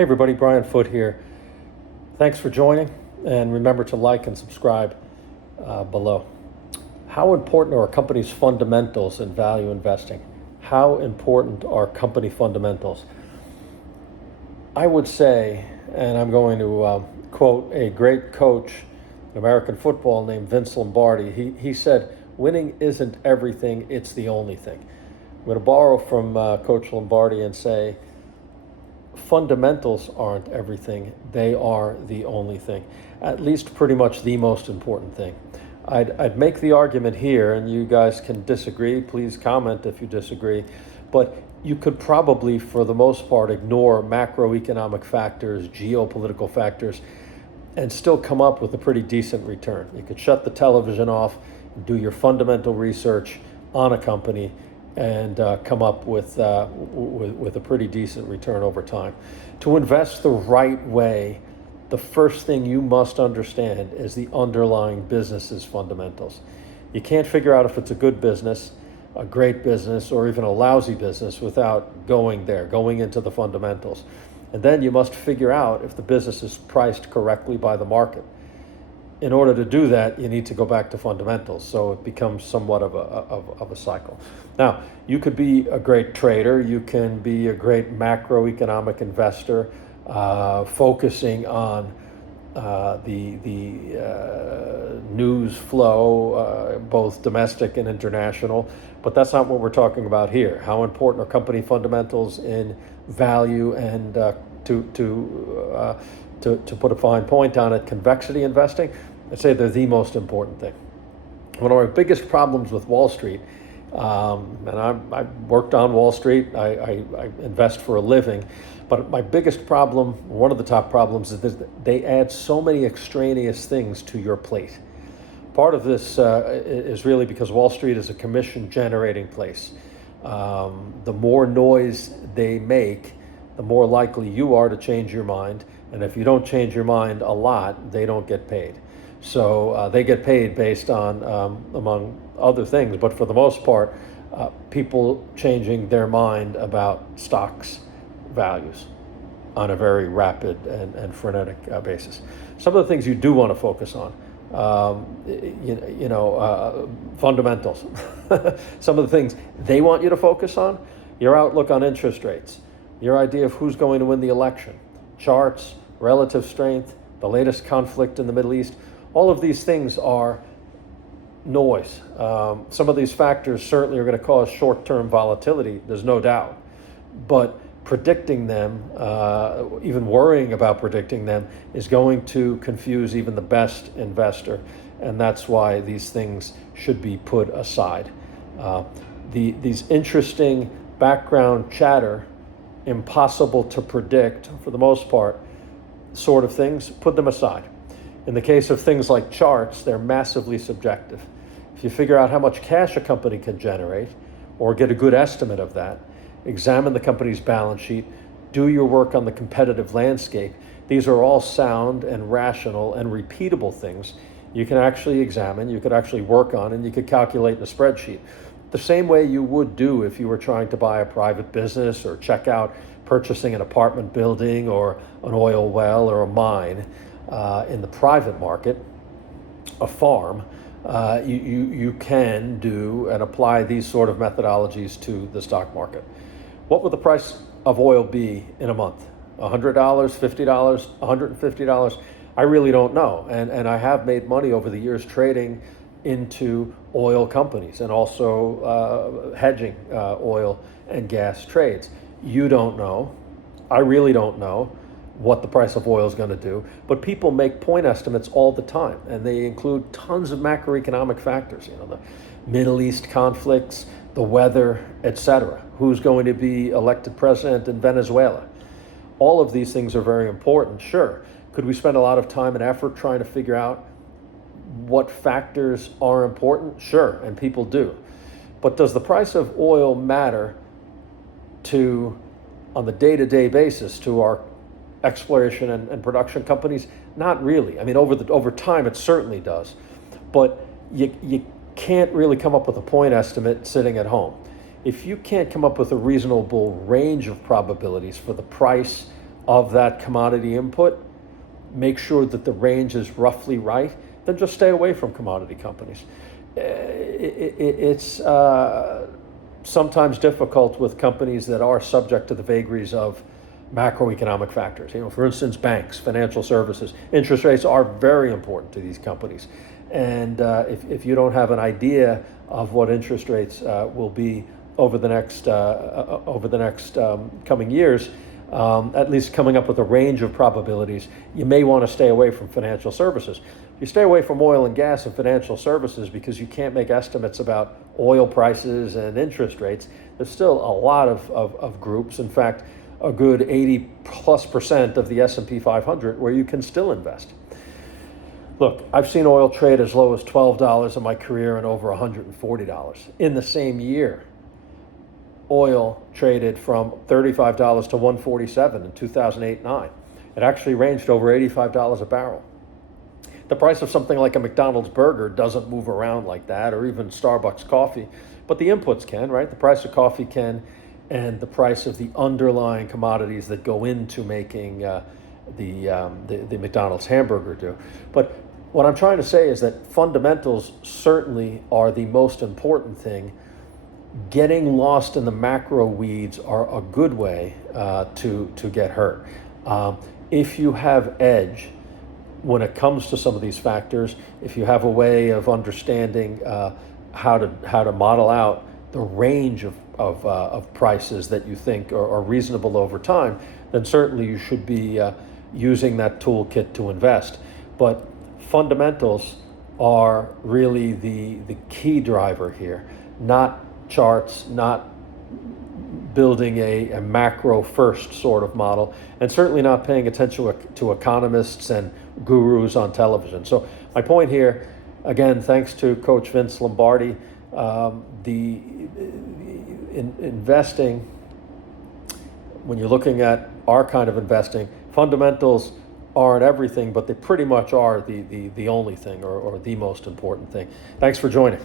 Hey everybody, Brian Foote here. Thanks for joining, and remember to like and subscribe below. How important are a company's fundamentals in value investing? How important are company fundamentals? I would say, and I'm going to quote a great coach in American football named Vince Lombardi. He said, winning isn't everything, it's the only thing. I'm going to borrow from Coach Lombardi and say, fundamentals aren't everything, they are the only thing. At least pretty much the most important thing. I'd make the argument here, and you guys can disagree, please comment if you disagree, but you could probably, for the most part, ignore macroeconomic factors, geopolitical factors, and still come up with a pretty decent return. You could shut the television off, do your fundamental research on a company, and come up with a pretty decent return over time. To invest the right way, the first thing you must understand is the underlying business's fundamentals. You can't figure out if it's a good business, a great business, or even a lousy business without going into the fundamentals. And then you must figure out if the business is priced correctly by the market. In order to do that, you need to go back to fundamentals, so it becomes somewhat of a cycle. Now, you could be a great trader, you can be a great macroeconomic investor, focusing on the news flow, both domestic and international, but that's not what we're talking about here. How important are company fundamentals in value? And to put a fine point on it, convexity investing, I'd say they're the most important thing. One of our biggest problems with Wall Street, and I worked on Wall Street, I invest for a living, but my biggest problem, one of the top problems, is that they add so many extraneous things to your plate. Part of this is really because Wall Street is a commission-generating place. The more noise they make, the more likely you are to change your mind. And if you don't change your mind a lot, they don't get paid. So they get paid based on, among other things, but for the most part, people changing their mind about stocks values on a very rapid and frenetic basis. Some of the things you do want to focus on, fundamentals. Some of the things they want you to focus on, your outlook on interest rates, your idea of who's going to win the election, charts, relative strength, the latest conflict in the Middle East. All of these things are noise. Some of these factors certainly are going to cause short-term volatility, there's no doubt. But predicting them, even worrying about predicting them, is going to confuse even the best investor. And that's why these things should be put aside. These interesting background chatter, impossible to predict for the most part, sort of things, put them aside. In the case of things like charts, they're massively subjective. If you figure out how much cash a company can generate, or get a good estimate of that, examine the company's balance sheet, do your work on the competitive landscape, these are all sound and rational and repeatable things you can actually examine, you could actually work on, and you could calculate in a spreadsheet. The same way you would do if you were trying to buy a private business or check out purchasing an apartment building or an oil well or a mine in the private market, a farm. You can do and apply these sort of methodologies to the stock market. What would the price of oil be in a month? $100, $50, $150? I really don't know. And I have made money over the years trading into oil companies and also hedging oil and gas trades. You don't know. I really don't know what the price of oil is going to do, but people make point estimates all the time, and they include tons of macroeconomic factors, the Middle East conflicts, the weather, etc. Who's going to be elected president in Venezuela? All of these things are very important, sure. Could we spend a lot of time and effort trying to figure out what factors are important? Sure, and people do. But does the price of oil matter on the day-to-day basis to our exploration and production companies? Not really. I mean, over time, it certainly does. But you can't really come up with a point estimate sitting at home. If you can't come up with a reasonable range of probabilities for the price of that commodity input, make sure that the range is roughly right, then just stay away from commodity companies. It's sometimes difficult with companies that are subject to the vagaries of macroeconomic factors. For instance, banks, financial services, interest rates are very important to these companies. And if you don't have an idea of what interest rates will be over the next coming years, at least coming up with a range of probabilities, you may want to stay away from financial services. If you stay away from oil and gas and financial services because you can't make estimates about oil prices and interest rates, there's still a lot of groups. In fact, a good 80+% of the S&P 500 where you can still invest. Look, I've seen oil trade as low as $12 in my career and over $140. In the same year, oil traded from $35 to $147 in 2008-9. It actually ranged over $85 a barrel. The price of something like a McDonald's burger doesn't move around like that, or even Starbucks coffee, but the inputs can, right? The price of coffee can, and the price of the underlying commodities that go into making the McDonald's hamburger do. But what I'm trying to say is that fundamentals certainly are the most important thing. Getting lost in the macro weeds are a good way to get hurt. If you have edge when it comes to some of these factors, if you have a way of understanding how to model out the range of prices that you think are reasonable over time, then certainly you should be using that toolkit to invest. But fundamentals are really the key driver here, not charts, not building a macro first sort of model, and certainly not paying attention to economists and gurus on television. So my point here, again, thanks to Coach Vince Lombardi, investing, when you're looking at our kind of investing, fundamentals aren't everything, but they pretty much are the only thing or the most important thing. Thanks for joining.